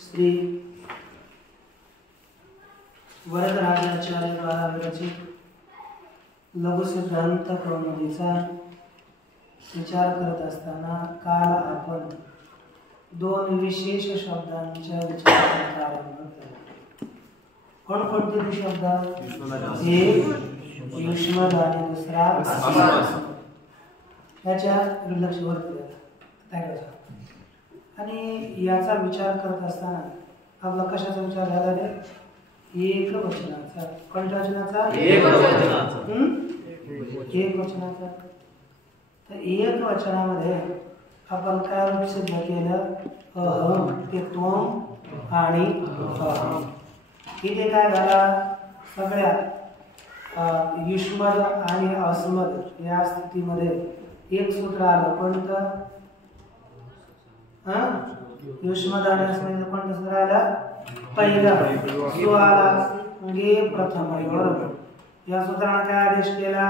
श्री वरदराजाचार्य द्वारा विरचित लघु सिद्धांत कौमुदीचा विचार करत असताना काल आपण दोन विशेष शब्दांच्या विचाराचा आरंभ केला. कोणकोणते शब्द? एक युष्मद आणि दुसरा याच्या लक्षवर आणि याचा विचार करत असताना आपला कशाचा विचार झाला रे? एक वचनाचा. कोणत्या वचनाचा? एक वचनाचा. तर एक वचनामध्ये आपण काय रूप सिद्ध केलं? अहम ते त्वम आणि अहम. इथे काय झाला? सगळ्यात युष्मद आणि अस्मद या स्थितीमध्ये एक सूत्र आलं. कोणतं? युष्मद आणि अस्मद कोणतं सूत्र आलं? पहिला जो आला म्हणजे प्रथम. बरोबर. या सूत्राने काय आदेश केला?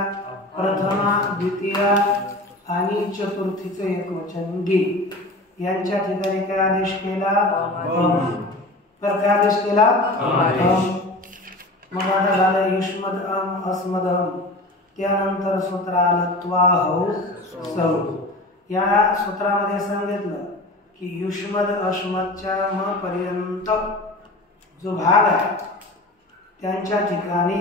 प्रथमा, द्वितीया आणि चतुर्थीचे एक वचन घे. यांच्या ठिकाणी काय आदेश केला? तर काय आदेश केला? मग आता झालं युष्मद अम अस्मद अम. त्यानंतर सूत्र आलं त्वाहौ सौ. या सूत्रामध्ये सांगितलं की युष्मद अस्मदच्या म पर्यंत जो भाग आहे त्यांच्या ठिकाणी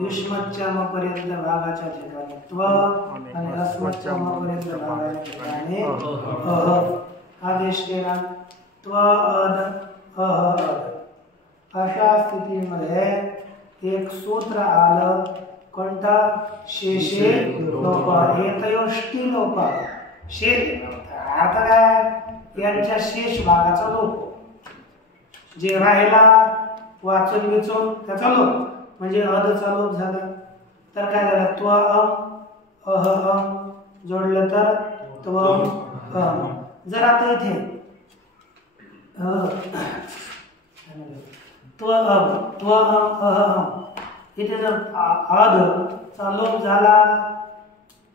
युष्मदच्या म पर्यंत भागाच्या ठिकाणी त्व आणि अस्मदच्या म पर्यंत भागाच्या ठिकाणी अह आदेश केला. त्व अद अह अद. अशा स्थितीमध्ये एक सूत्र आलं. कोणता? शेषे लोप. हेतयोष्टी लोप. शेष अर्थ काय? यांच्या शेष भागाचा लोप. जे राहिला वाचून विचून त्याचा लोप म्हणजे अदचा लोप झाला. तर काय झालं? त्व अम अह अम जोडलं तर त्वम अम. जर आता इथे त्व अम अह अम इथे जर अद चा लोप झाला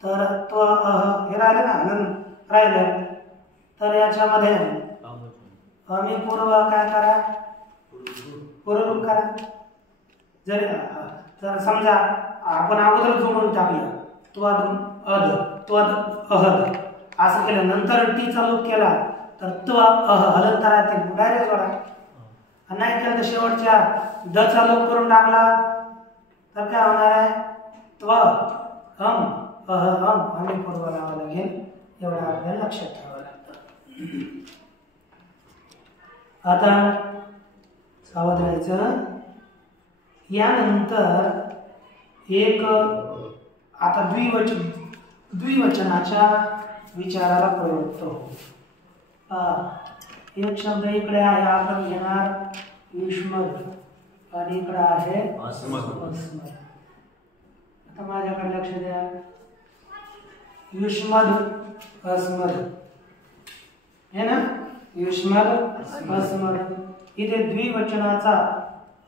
तर त्व अह हे राहिलं ना, राहिलं. तर याच्यामध्ये आम्ही पूर्व काय करा? पूर्वरूप करा. जर समजा आपण अगोदर जोडून टाकलं त्वद अद त्वद अहद असं केलं, नंतर टीचा लोप केला तर त्व अह हलंतरातील डायरेक्ट जोडा. नाही केलं तर शेवटच्या दचा लोप करून टाकला तर काय होणार आहे? त्व अम अह अम आम्ही पूर्व लावावं लागेल. एवढं आपल्याला लक्षात ठेवावं लागतं. आता सावध राहायचं. यानंतर एक आता द्विवचनाच्या विचाराला प्रवृत्त हो. एक शब्द इकडे आहे आपण घेणार युष्मद आणि इकडे आहे अस्मद. आता माझ्याकडे लक्ष द्या. युष्मद अस्मद है ना? युष्मद अस्मद. इथे द्विवचनाचा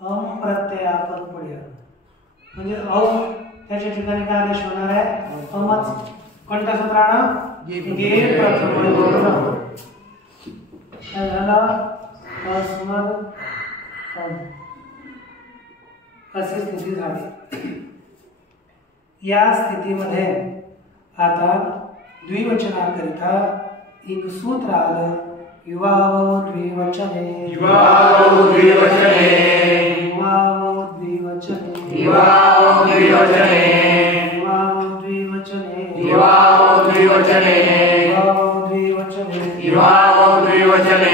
अम प्रत्यय आपण पडूया म्हणजे औ त्याच्या ठिकाणी काय आदेश होणार आहे? अमच. कोणत्या सूत्रानं? गे प्रथम. काय झालं? अस्मद अम अशी स्थिती झाली. या स्थितीमध्ये आता द्विवचनाकरिता एक सूत्र आलं. युवावो द्विवचने. युवावो द्विवचने. युवावो द्विवचने. युवावो द्विवचने. युवावो द्विवचने. युवावो द्विवचने. युवावो द्विवचने. युवावो द्विवचने.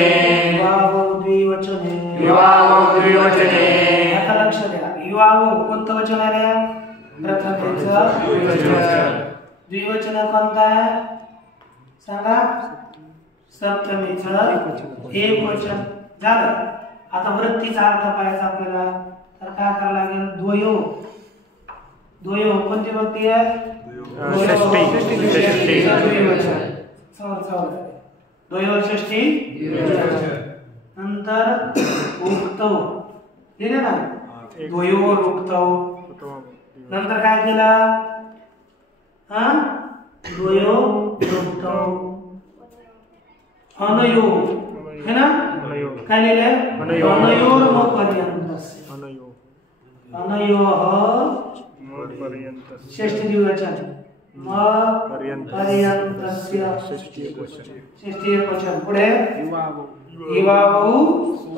युवावो द्विवचने. युवावो द्विवचने. आता लक्ष द्या. युवावो कोणतं वचन आहे? प्रथमेचं द्विवचन कोणतं आहे? सांगा. सप्तमीचं एक वचन झालं. आता वृत्तीचा अर्थ पाहायचा आपल्याला तर काय करावं लागेल? द्वयो कोणती विभक्ती आहे? षष्ठी. द्विवचन. द्वयो षष्ठी. नंतर उक्तौ लिहिले ना, द्वयोर उक्तौ. नंतर काय केलं? द्वयो उक्तौ. अनयो है ना, काय लिहिलंय? अनयोर्मपर्यन्तस्य. अनयोः षष्ठी द्विवचन. पर्यन्तस्य षष्ठी एकवचन. पुढे इवावौ स्तो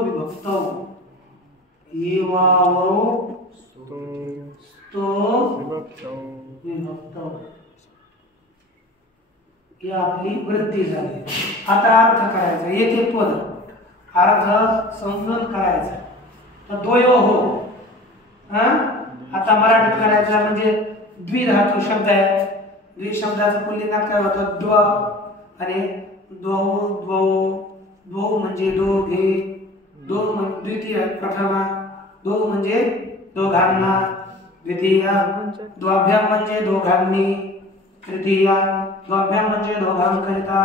विभक्तौ. इवावौ स्तो विभक्तौ. ही आपली वृत्ती झाली. आता अर्थ करायचा, एक एक पद अर्थ समजून करायचा. तर द्वयो हो, आता मराठीत करायचा म्हणजे द्विधातू शब्द आहे. द्विशब्दाचं पुल्लिंगात काय होतं? द्व. आणि द्वौ द्वौ. द्वौ म्हणजे दोघे. दो म्हणजे द्वितीय प्रथमा. दो म्हणजे दोघांना. द्वितीया. द्वाभ्याम म्हणजे दोघांनी. तृतीया. द्वाभ्याम म्हणजे दोघांकरिता.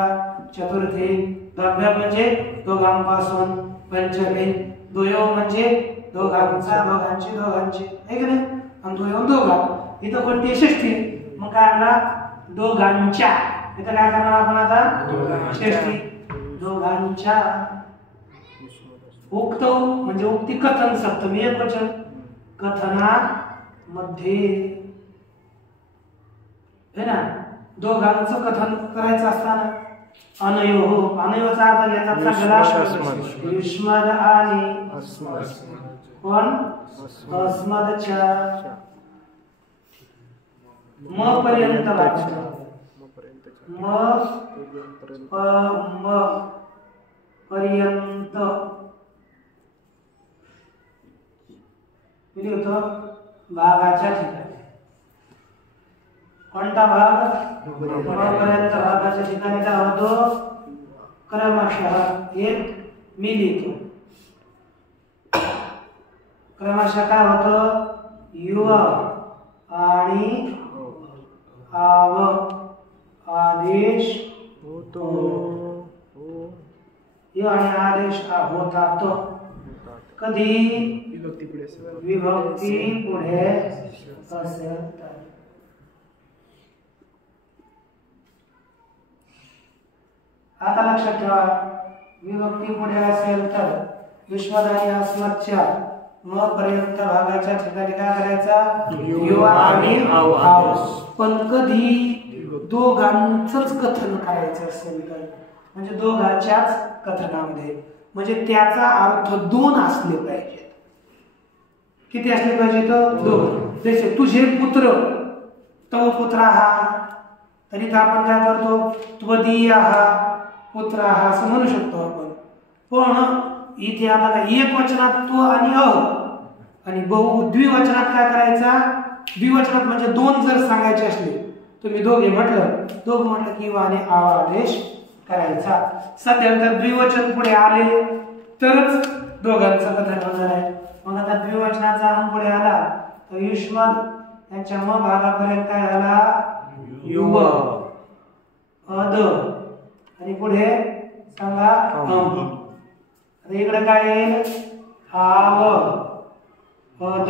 चतुर्थी. द्वाभ्याम म्हणजे दोघांपासून. पंचमी. द्वयो म्हणजे दोघांचा, दोघांची, दोघांची, आहे की नाही? आणि द्वयो दोघा. इथं कोणती षष्ठी? मग काय आणणार? दोघांच्या. इथं काय करणार आपण आता? षष्ठी. दोघांच्या. उक्तौ म्हणजे उक्ती कथन सप्तमी एकवचन. कथना मध्ये, है ना, दोघांचं कथन करायचं असताना. अनयोः, अनयोचा अर्थ घ्यायचा चांगला. युष्मद आणि कोण? अस्मदच्या. म पर्यंत वाचन. म पर्यंत किती होतं? भागाच्या ठिकाणी. कोणता भाग? पर्यंत भागाच्या ठिकाणी काय होतो? क्रमशः. एक मी लिहितो. क्रमशः काय होतं? युव आणि आव आदेश होतो. युव आणि आदेश होतात. कधी? विभक्ती पुढे असेल तर. आता लक्षात ठेवा, विभक्ती पुढे असेल तर युष्मद आणि अस्मदच्या म पर्यंत भागाच्या ठिकाणी काय करायचा? युवा आणि आव. पण कधी दोघांचंच कथन करायचं असेल तर, म्हणजे दोघांच्याच कथनामध्ये, म्हणजे त्याचा अर्थ दोन असले पाहिजेत. किती असले पाहिजे? तर दोन. जसे तुझे पुत्र, तव पुत्र हा. तरी आपण काय करतो? त्वदीय हा पुत्र हा असं म्हणू शकतो आपण. पण इथे आता एक वचनात तो आणि अ, आणि बहु द्विवचनात काय करायचा? द्विवचनात म्हणजे दोन जर सांगायचे असले, तुम्ही दोघे म्हटलं, दोघ म्हटलं की आणि आव आदेश करायचा. सध्या जर द्विवचन पुढे आले तरच दोघांचं कथन होणार आहे. मग आता द्विवचनाचा हम पुढे आला तर युष्मद यांच्या म भागापर्यंत काय झाला? युव अद आणि पुढे सांगा अम. इकडे काय येईल? आव अद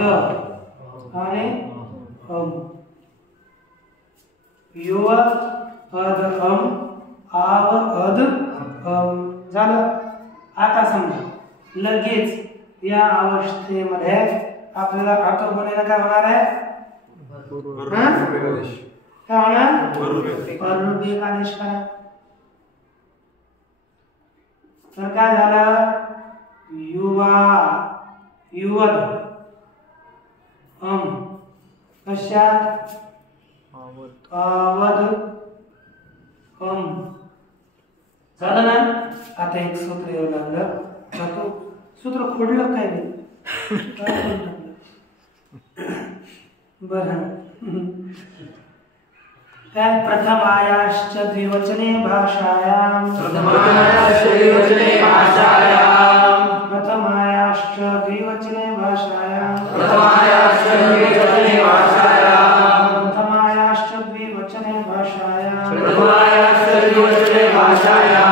आणि अम. युव अद अम आव अद अम झालं. आता समजा लगेच या अवस्थेमध्ये आपल्याला अर्थ बोलायला काय होणार आहे? काय होणार? पररूपी आदेश करा. तर काय झालं? युवा युवद कशात? आवद झालं ना. आता एक सूत्र येऊ लागलं. सूत्र खोडलं काय नाही. बरं, काय? प्रथमायाश्च द्विवचने भाषायां. प्रथमायाश्च द्विवचने भाषायां प्रथमायाश्च द्विवचने भाषायां प्रथमायाश्च द्विवचने भाषायां प्रथमायाश्च द्विवचने भाषायां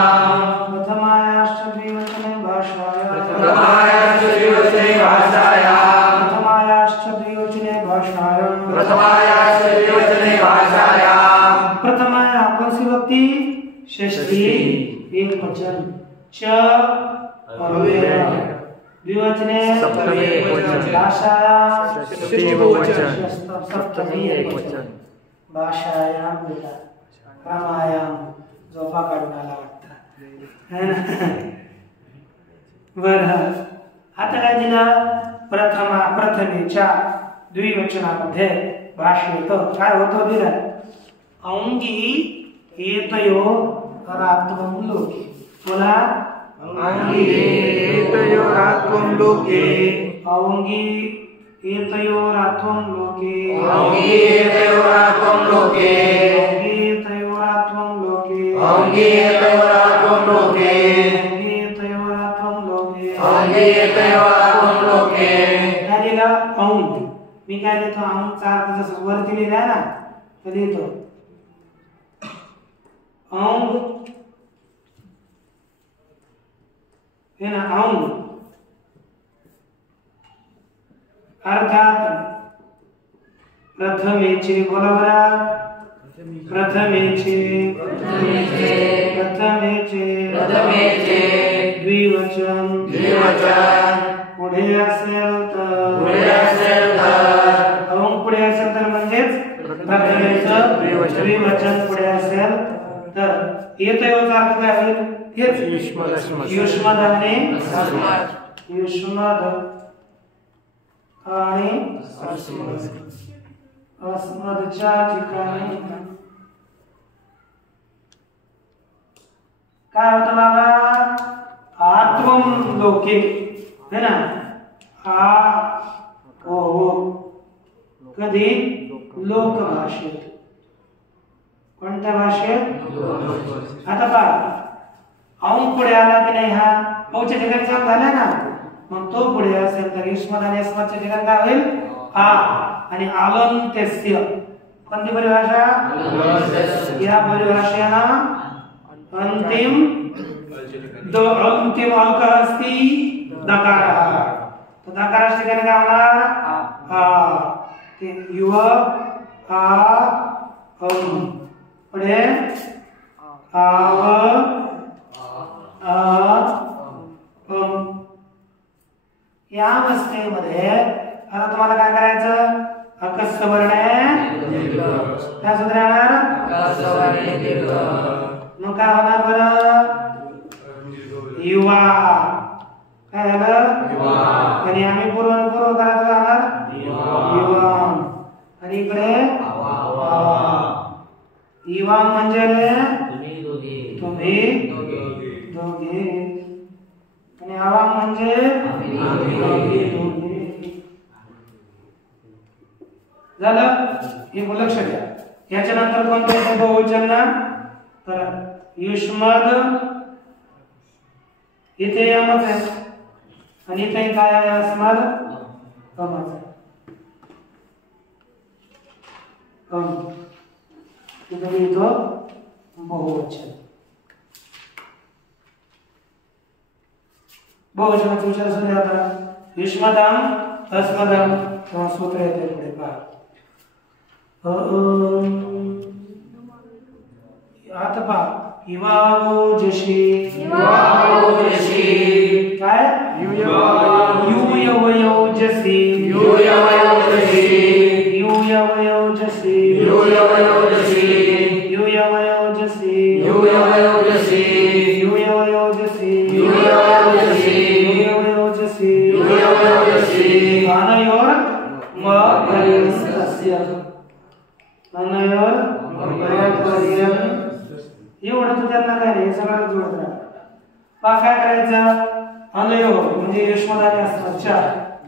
प्रथमायाश्च द्विवचने भाषायां प्रथमायाश्च द्विवचने भाषायां प्रथमायाश्च द्विवचने भाषायां प्रथमायाश्च द्विवचने भाषायां प्रथमाया कौन सी विभक्ति षष्ठी एक वचन च अव्यय द्विवचने सप्तमी एकवचन भाषायां षष्ठी बहुवचन सप्तमी एकवचन भाषायां बेटा रामायाम झोपा काढून आला वाटतं है ना बरं आता काय दिलं प्रथमेच्या द्विवचनामध्ये भाषेत काय होतं दिलं अंगी एतयो रात्वं लोके बोला अंगी एतयोरात्वं लोके अंगी एतयोरात्वं लोके अंगी एतयोरात्वं लोके अंगी एतयोरात्वं लोके अंगी एतयोरात्वं लोके अंगी एतयोरात्वं लोके अंगी एतयोरात्वं लोके काय दिलं अंग मी काय देतो अंगचा अर्थ जसं वरती लिहिलाय ना तर लिहितो अंग है ना अंग अर्थात प्रथमेचे बोला बरं प्रथमेचे द्विवचन पुढे असेल तर अंग पुढे असेल तर म्हणजेच प्रथमेचं द्विवचन पुढे असेल तर येतयोचा अर्थ काय होईल हेच युष्मद आणि अस्मदच्या ठिकाणी काय होतं बाबा आत्वम लोके है ना हो कधी लोकभाषेत कोणत्या भाषेत आता पहा अंग पुढे आला की नाही हा औच्या ठिकाणी काम झाला ना मग तो पुढे असेल तर युष्मद आणि अस्मदच्या ठिकाणी काय होईल आ आणि आलंत्यस्य कोणती परिभाषा या परिभाषेला अंतिम अंक अस्ति दकार तो दकाराच्या ठिकाणी काय होणार आ ते युव आ पुढे आव या अवस्थेमध्ये आता तुम्हाला काय करायचं अकस्स वर्ण काय सूत्र येणार मग काय होणार बरं युवा काय झालं आणि आम्ही पूर्व करायचं राहणार युवा आणि इकडे युवा म्हणजे तुम्ही दोघे आणि आवाम म्हणजे झालं हे लक्ष द्या याच्या नंतर कोणतं येतं बहुवचन ना तर युष्मद इथे यमच आहे आणि इथे काय आहे अस्मद कमच आहे तिथे लिहितो बहुवचन बहुवचनाचा विचार सुरू आता युष्मदम अस्मदम किंवा सूत्र येते पुढे पहा आता पहा इवावोजशी काय युयवयोजसी अनयोर मपर्यन्तस्य अनयोर मपर्यंत एवढं तू त्यांना काय नाही सगळं जुळत राहा पहा काय करायचं अनयोर म्हणजे युष्मद आणि अस्मदच्या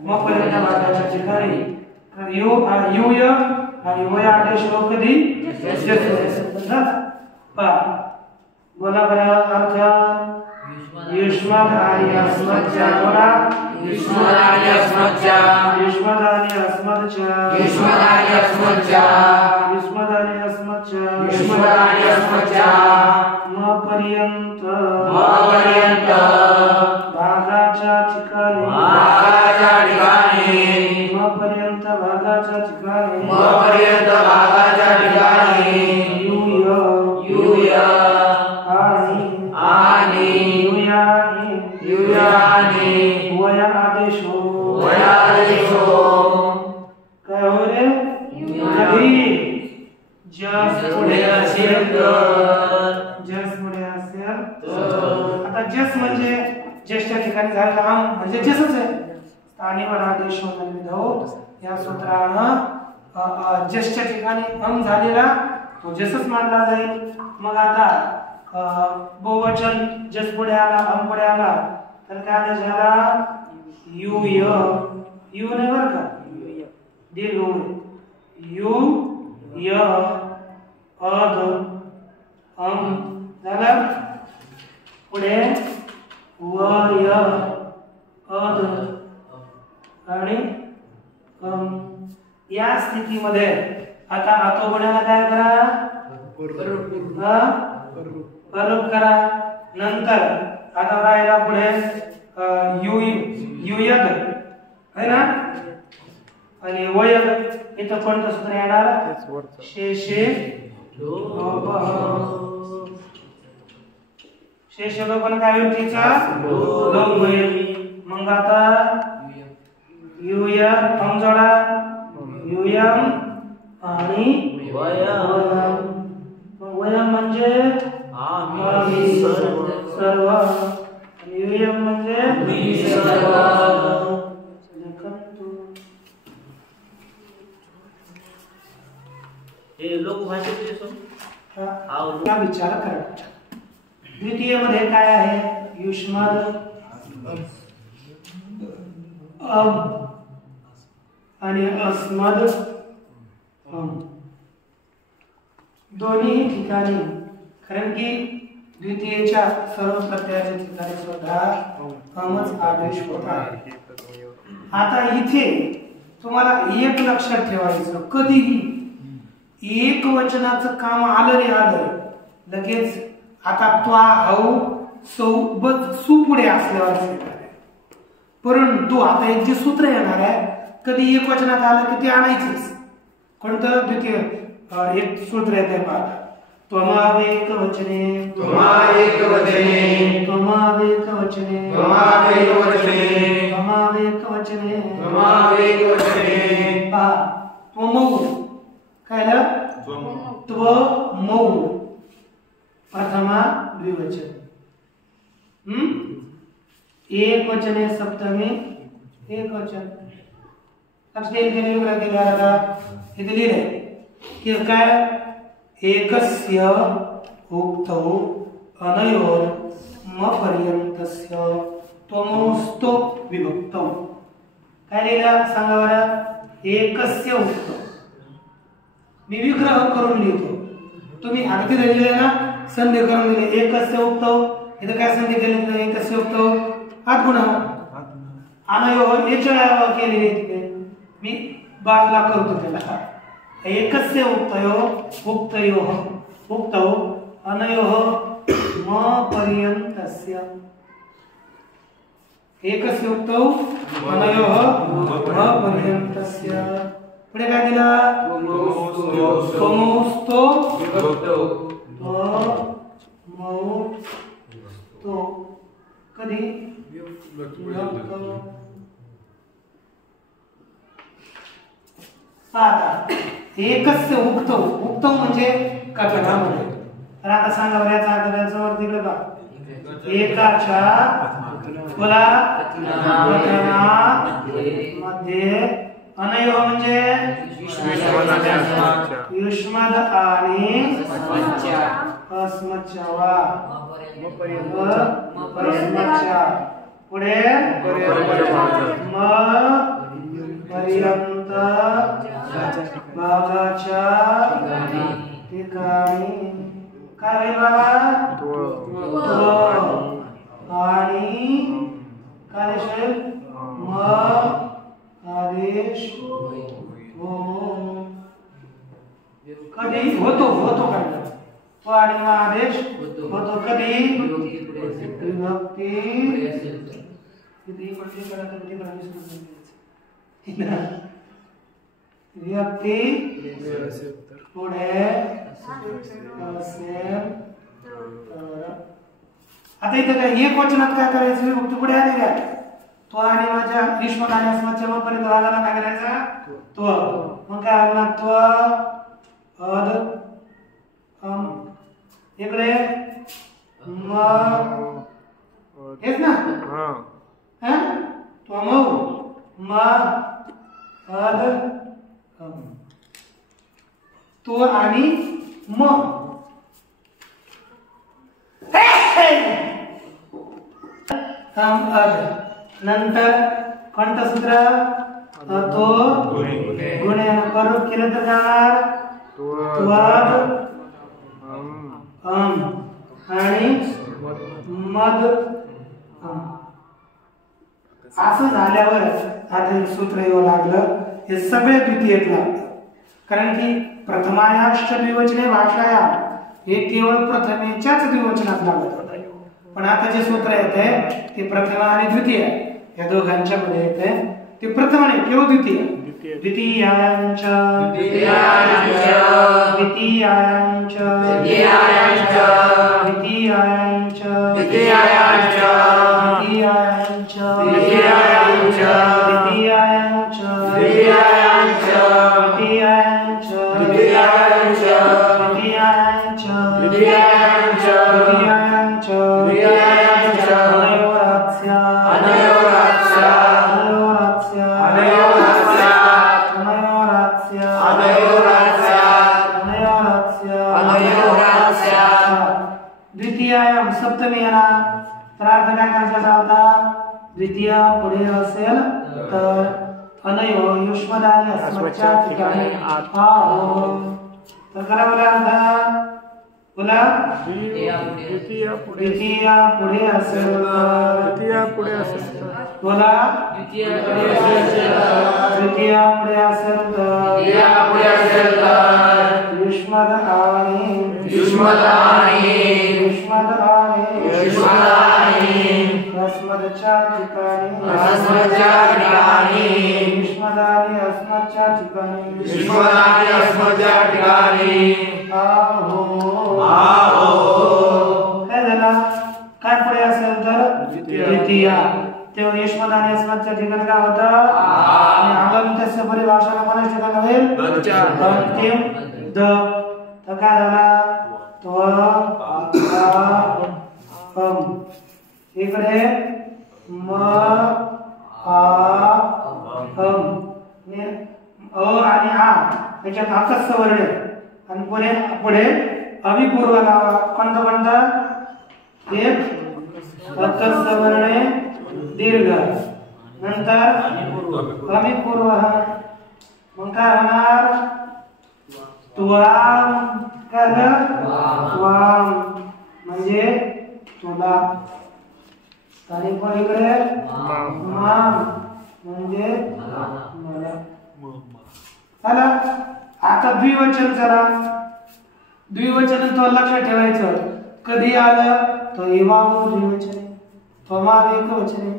मपर्यंत भागाच्या ठिकाणी युय आणि वय आदेश लोक कधी पहा बोला बरं अर्थ युष्मद आणि अस्मदच्या बोला युष्मदानि अस्मच्चा युष्मदानि अस्मच्चा युष्मदानि अस्मच्चा युष्मदानि अस्मच्चा युष्मदानि अस्मच्चा म पर्यंत भागाच्या ठिकाणी म पर्यंत भागाच्या ठिकाणी यूय आणि युयानी वया आदेशो काय हो रे कधी जस पुढे असेल आता जस म्हणजे ज्येष्ठ ठिकाणी झालेला आम म्हणजे जसच आहे आणि वर आदेश या सूत्रानं ज्येष्ठ ठिकाणी अम झालेला तो जसच मानला जाईल. मग आता बहुवचन जस पुढे आला अम पुढे आला तर काय आदेश झाला यू नाही बर का दीर्घ यू य अद अम झालं पुढे व य अद आणि या स्थितीमध्ये आता आतो गुणाला काय करा परूप करा. नंतर आता राहिला पुढे युयद है ना आणि वयद इथं कोणतं सूत्र येणार शेषे लोपन काय होईल तिचा लोप होईल. मग आता युय हम जोडा युयम आणि वयम म्हणजे सर्व युयम म्हणजे विचार करा. द्वितीय मध्ये काय आहे युष्मद आणि अस्मद दोन्ही ठिकाणी कारण की द्वितीयेच्या सर्व प्रत्ययाच्या ठिकाणी सुद्धा अमच आदेश होता. आता इथे तुम्हाला एक लक्षात ठेवायचं कधीही एक वचनाचं काम आलं रे आलं लगेच आता त्वा हाऊ सोबत सु पुढे असल्यावर परंतु आता एक जे सूत्र येणार आहे कधी एक वचनात आलं की ते आणायचंच. कोणतं द्वितीय एक सूत्र येते पहा त्वमावेक वचने त्वमावेक वचने त्वमावेक वचने त्वमावेक वचने त्वमावेक वचने त्वमावेक वचने पहा त्वमौ काय झालं त्वमौ प्रथमा द्विवचन एक वचने सप्तमी एक वचन इथे लिहिले की काय एकस्य उक्तौ अनयोर म पर्यंतस्य त्वमोस्तो विभक्तौ काय लिहिलं सांगा बरं. एकस्य उक्तौ मी विग्रह करून लिहितो तुम्ही अगदी लिहिले ना संधी करून दिले एकस्य उक्तौ इथं काय संधी केली एकस्य उक्तौ हात गुण अनयो याच्या केलेली तिथे मी बाजूला करतो त्याला एकस्य उक्तौ अनयोः म पर्यन्तस्य एकस्य उक्तौ अनयोः म पर्यन्तस्य पुढे काय दिला त्वमोस्तो कधी एकस्य उक्तौ उक्तौ म्हणजे कथनामध्ये. तर आता सांगा बरं याचा अर्थ याचा वर तिकडे बघा एकाच्या बोला मध्ये अनयो म्हणजे युष्मद आणि अस्मच्चा वा पुढे म पर्यंत भागाच्या ठिकाणी काय बाबा आणि काय कधी होतो काढला तो आणि मग आदेश होतो कधी विभक्ती विभक्ती पुढे असेल आता इथं काय एक वचनात काय करायचं विभक्ती पुढे आली काय तो आणि माझ्या युष्मत आणि अस्मतच्या पर्यंत भागाला काय करायचा तो मग काय आला तो अद इकडे मग हेच ना हा तो मग अद तो आणि मग नंतर कोणतं सूत्र तो गुणे परत केलं तर जाणार आणि मद असं झाल्यावर आता सूत्र येऊ लागलं हे सगळे द्वितीयक लागतं कारण की प्रथमायाश्च द्विवचने भाषाया हे केवळ प्रथमेच्याच द्विवचनात लागत पण आता जे सूत्र येते ते प्रथम आणि द्वितीय या दोघांच्या मध्ये येते ते प्रथम आणि केवळ द्वितीय द्वितीयांच द्वितीयांच द्वितीयांच द्वितीयांच द्वितीयांच द्वितीयांच द्वितीयांच द्वितीयांच द्वितीयांच द्वितीयांच द्वितीयांच द्वितीयांच द्वितीयांच द्वितीयांच द्वितीयांच अनयोरात्स्या अनयोरात्स्या अनयोरात्स्या अनयोरात्स्या अनयोरात्स्या अनयोरात्स्या अनयोरात्स्या अनयोरात्स्या द्वितीयायाम सप्तमी येणार तर अर्थ काय करायचा होता द्वितीय पुढे असेल तर अनयो युष्मद आणि अस्मतच्या ठिकाणी तर करा बोला अर्थ बोला द्वितीय पुढे असेल बोला द्वितीय पुढे असेल तर युष्मद आणि अस्मतच्या ठिकाणी युष्मद आणि अस्मतच्या ठिकाणी काय झालं काय पुढे असेल तर द्वितीय तेव्हा युष्मद आणि अस्मतच्या ठिकाणी काय होतं आणि आगमतस्य परिभाषा कोणाच्या ठिकाणी होईल अंतिम द तर काय झाला तो इकडे म आ आणि आ याच्यात आकस वर्ण आणि पुढे अभिपूर्व नाव कोणतं एक आकस वर्ण दीर्घ नंतर अभिपूर्व मग काय होणार त्वाम त्वाम म्हणजे तुला आणि पण इकडे माम म्हणजे मला चला आता द्विवचन चला द्विवचन तो लक्षात ठेवायचं कधी आलं तो इवाम द्विवचन तो माम एकवचन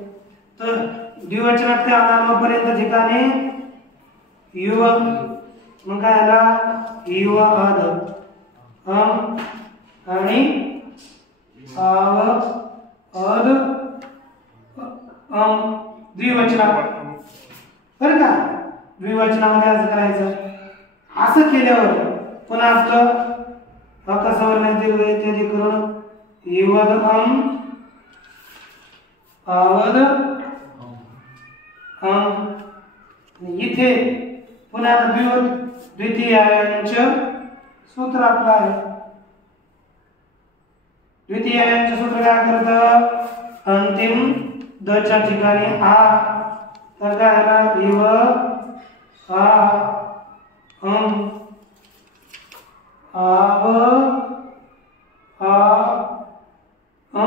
तर द्विवचनात काय होणार मग पर्यंत ठिकाणी युव मग काय आला युव अद आणि आव अद द्विवचना बरं का द्विवचनामध्ये असं करायचं असं केल्यावर पुन्हा आपलं अकसवर्ण दीर्घ इत्यादी करून युवद आवद इथे पुन्हा द्वितीयांच सूत्र आपलं आहे द्वितीयांच सूत्र काय करतं अंतिम दच्या ठिकाणी आ तर काय आला इव आ आव आ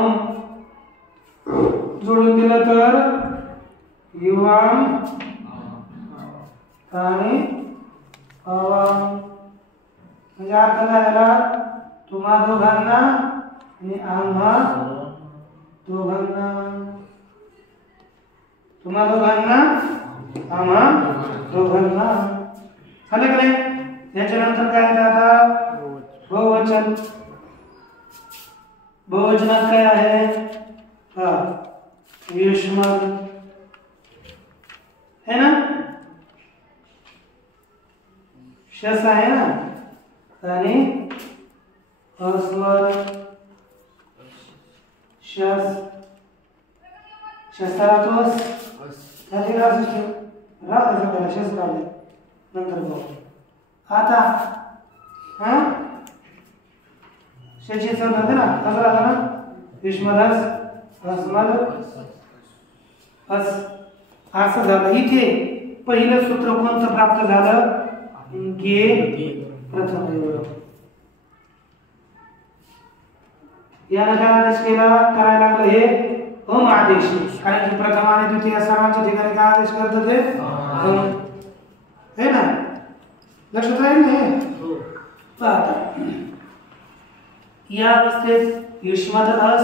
जोडून दिलं तर युवाम आणि आवाम म्हणजे अर्थ काय झाला? तुम्हा दोघांना आणि आम्हा दोघांना, तुम्हा दोघांना आम्हा दोघांना. झालं का नाही? याच्यानंतर काय आहे आता? बहुवचन. बहुवचनात काय आहे? युष्मद है ना, शस आहे ना, आणि अस्मद शस, शसातोस त्याची रास राहते शस काढले नंतर बघू. आता शशी होते ना, कसं राहतं ना, युष्मदस अस्मद अस. असं झालं. इथे पहिलं सूत्र कोणतं प्राप्त झालं? गे प्रथम. यानं काय आदेश केला करायला लागलं? हे अम आदेश. कारण की प्रथम आणि द्वितीय सर्वांच्या ठिकाणी काय आदेश करत ते है ना, लक्षात राहील ना. या अवस्थेत युष्मद अस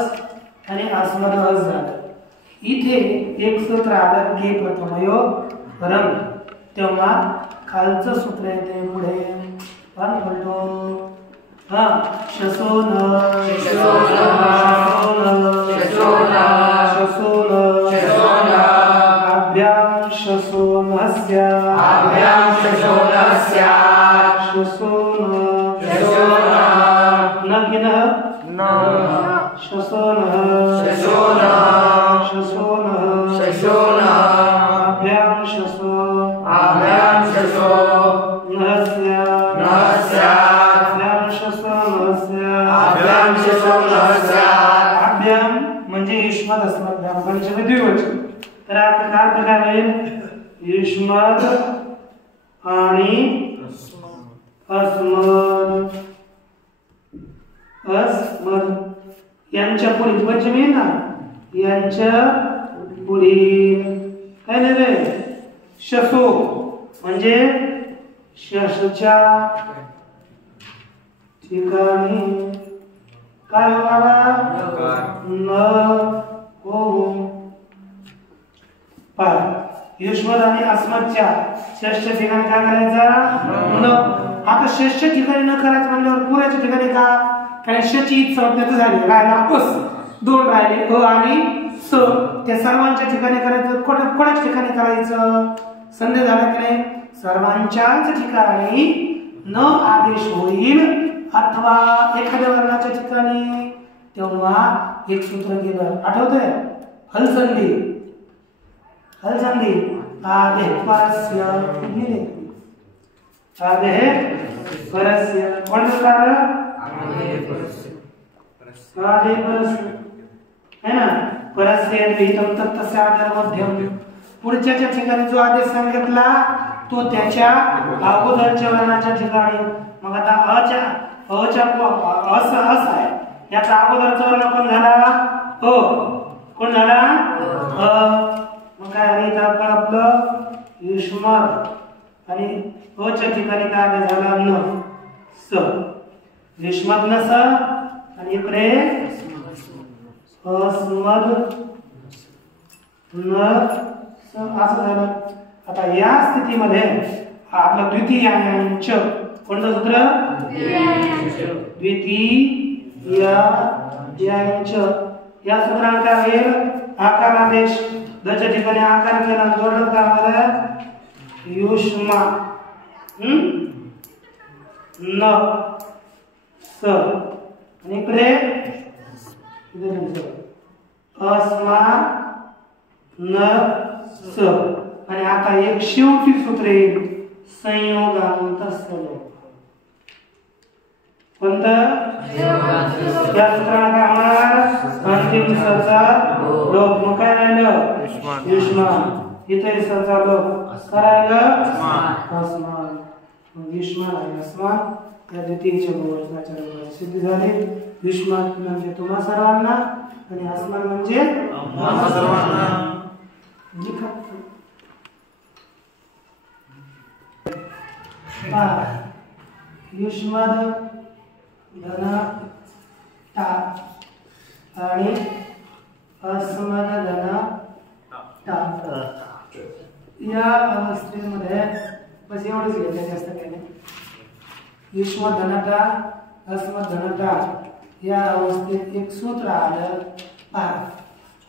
आणि अस्मद अस झालं. इथे एक सूत्र आलं गे प्रथमयो रंग, तेव्हा खालचं सूत्र येते पुढे पण बोलतो शसोन अभ्याम शसोनस्य शसोन न शसोन शसोन अभ्याम शसो नहस्य अभ्याम म्हणजे युष्मद अस्मद पंचमी द्विवचन. तर आता काय प्रकार होईल? युष्मद आणि अस्मद यांच्या पुढे पंचमी ना, यांच्या पुढे काय नाही रे, शसो म्हणजे शसच्या ठिकाणी काय होणार? न हो. पार युष्मद आणि अस्मदच्या शेषच्या ठिकाणी काय करायचं? न. आता शेषच्या ठिकाणी न करायचं म्हणल्यावर पुऱ्याच्या ठिकाणी का? कारण शची संज्ञा झाली, राहिला अस, दोन राहिले अ आणि स. त्या सर्वांच्या ठिकाणी करायचं. कोणाच्या ठिकाणी करायचं? संधी झाला की नाही? सर्वांच्याच ठिकाणी न आदेश होईल अथवा एखाद्या वर्णाच्या ठिकाणी, तेव्हा एक सूत्र गेलं आठवतंय? हलसंधी. हलसंधी आदेश परस्य आदेश परस्य कोणतं है ना, परस्य विहितम तत्तस्य आधारमध्यम. पुढच्या ठिकाणी जो आदेश सांगितला तो त्याच्या अगोदरच्या वर्णाच्या ठिकाणी. मग आता अच्या अस आहे, याचा अगोदरचा वर्ण कोण झाला? अ. कोण झाला? मग काय आणि आपलं युष्मद आणि अच्या ठिकाणी काय आदेश झाला? न स. युष्मद न स आणि इकडे अस्मद न स असं झालं. आता या स्थितीमध्ये आपला द्वितीय यांच कोणतं सूत्र? द्वितीय यांच. या सूत्राने काय होईल? आकार आदेश दच्या ठिकाणी आकार केला, जोडलं का आम्हाला? युष्मा न स आणि इकडे अस्मा न स. आणि आता एक शेवटी सूत्र येईल संयोगांत सलोप. कोणतं? या सूत्राला काय होणार? अंतिम सरचा लोप. मग काय राहिलं? युष्मान. इथे सरचा लोप काय राहिलं? अस्मान. मग युष्मान आणि अस्मान या द्वितीयच्या बहुवचनाच्या सिद्ध झाले. युष्मान म्हणजे तुम्हा सर्वांना आणि अस्मान म्हणजे आम्हा सर्वांना. युष्मद धन टा आणि अस्मद धन टा या अवस्थेमध्ये बस एवढंच घ्यायचं जास्त काही नाही. युष्मद धन टा अस्मद धन टा या अवस्थेत एक सूत्र आलं पहा.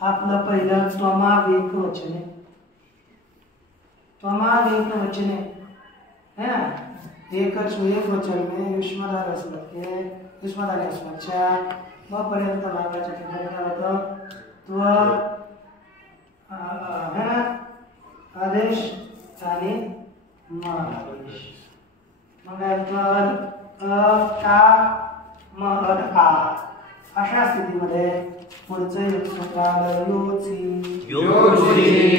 आपलं पहिलं त्वमावेक वचने त्वमावेक वचने है ना. एक वचन में युष्मद और अस्मद के युष्मद आणि अस्मदच्या मग पर्यंत भागाच्या ठिकाणी काय होतं त्व है ना आदेश आणि म आदेश. मग का म आ अशा स्थितीमध्ये पुढचं एक सूत्र आलं योची. योची.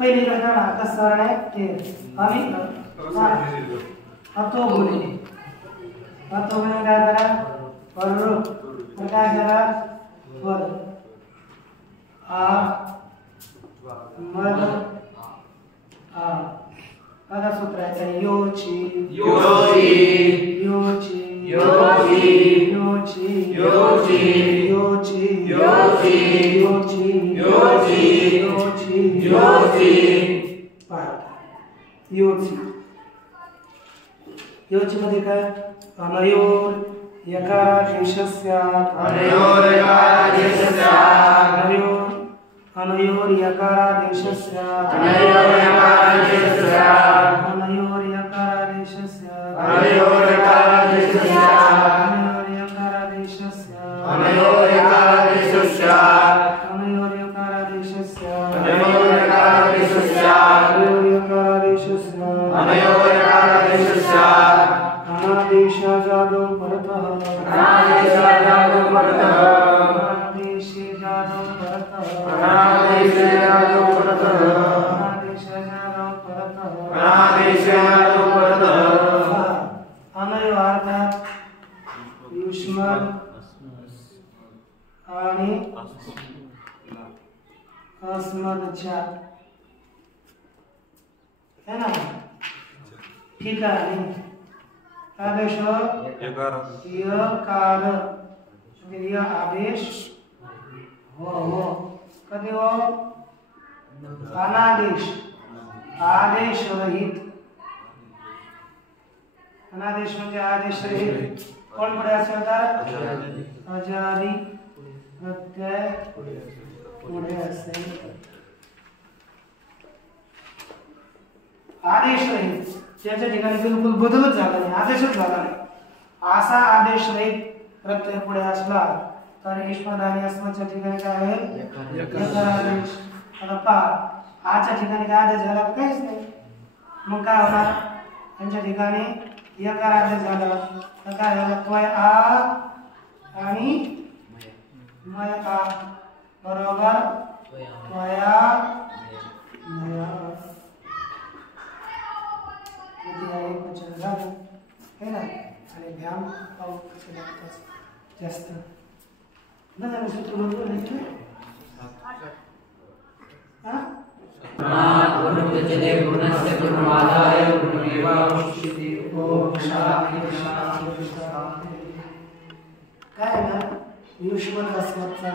पहिली घटना कसं आहे ते आम्ही अतो बोली अतो म्हणजे काय करा और काय करा वर आ मद आ आता सूत्र आहे योची योची. योची योची. योची योची. योची योची. योची योची. योची योची. योची योची मध्ये काय अनयोर यकारादेशस्यात् अनयोर यकारादेशस्यात् अनयोर यकारादेशस्यात् अनयोर यकारादेशस्यात् अनयोर यकारादेशस्यात् अनयोर यकारादेशस्यात् अनयोर यकारादेशस्यात् अनयोर यकारादेशस्यात् अनयोर यकारादेशस्यात् अनयोर यकारादेशस्यात् अनयोर यकारादेशस्यात् अनयोर यकारादेशस्यात् अनादेशजादो परतः अनादेशजादो परतः अनादेशजादो परतः अनादेशजादो परतः अनादेशजादो परतः अनादेशजादो परतः. अनयो अर्थात युष्मद आणि अस्मदच्या है ना ठिकाणी आदेश यकार म्हणजे या आदेश हो कधी हो अनादेश आदेश रहित. अनादेश म्हणजे आदेश रहित कोण पुढे असेल तर अजादी प्रत्यय पुढे असेल. आदेश रहित त्याच्या ठिकाणी बिलकुल बदलच झाला नाही आदेशच झाला नाही असा आदेश रहित प्रत्यय पुढे असला तर युष्मद आणि अस्मदच्या ठिकाणी काय होईल यकारादेश. आता पहा आच्या ठिकाणी काय आदेश झाला काहीच नाही मग काय होणार त्यांच्या ठिकाणी यकारादेश झाला तर काय झालं त्वय आ आणि मय आ बरोबर त्वया मया एक वचन झालं है ना. आणि व्यायाम पाहू कसे लागतात जास्त न झालं सूत्र बरोबर नाही की काय ना युष्मद अस्मदचा